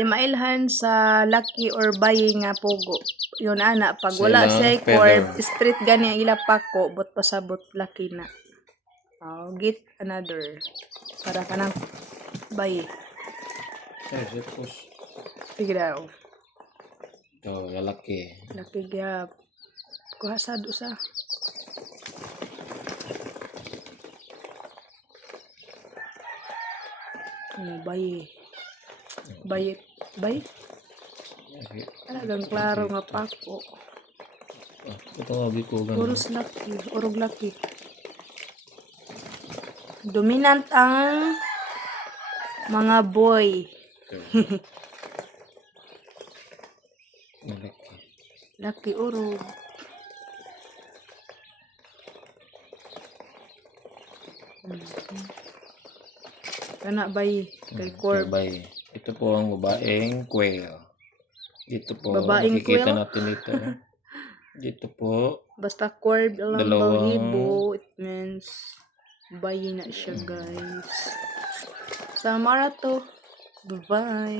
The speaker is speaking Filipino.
timailhan sa laki or bayi nga pugo. Yun ana, pag wala Sila, siya curve, feather. straight gani ang ila pako, but pasabot laki na. Oh, get another. Para ka ng bayi. Sir, push. Sige daw. Ito, lalaki. Laki gyap. Kuha sad usa. Bayi. Bayi. Bayi? Okay. Talagang klaro nga pako. Ito nga ko ganun. Puros laki. Urog laki. Dominant ang mga boy. Lalaki. Laki urog. Kana bayi. Kay corp. Bye. Ito po ang babaeng quail. Dito po, Babaeng makikita quail? natin dito. Dito po, Basta curved lang Dalawang- balahibo, it means bayi na siya, guys. Sa marato. Bye-bye.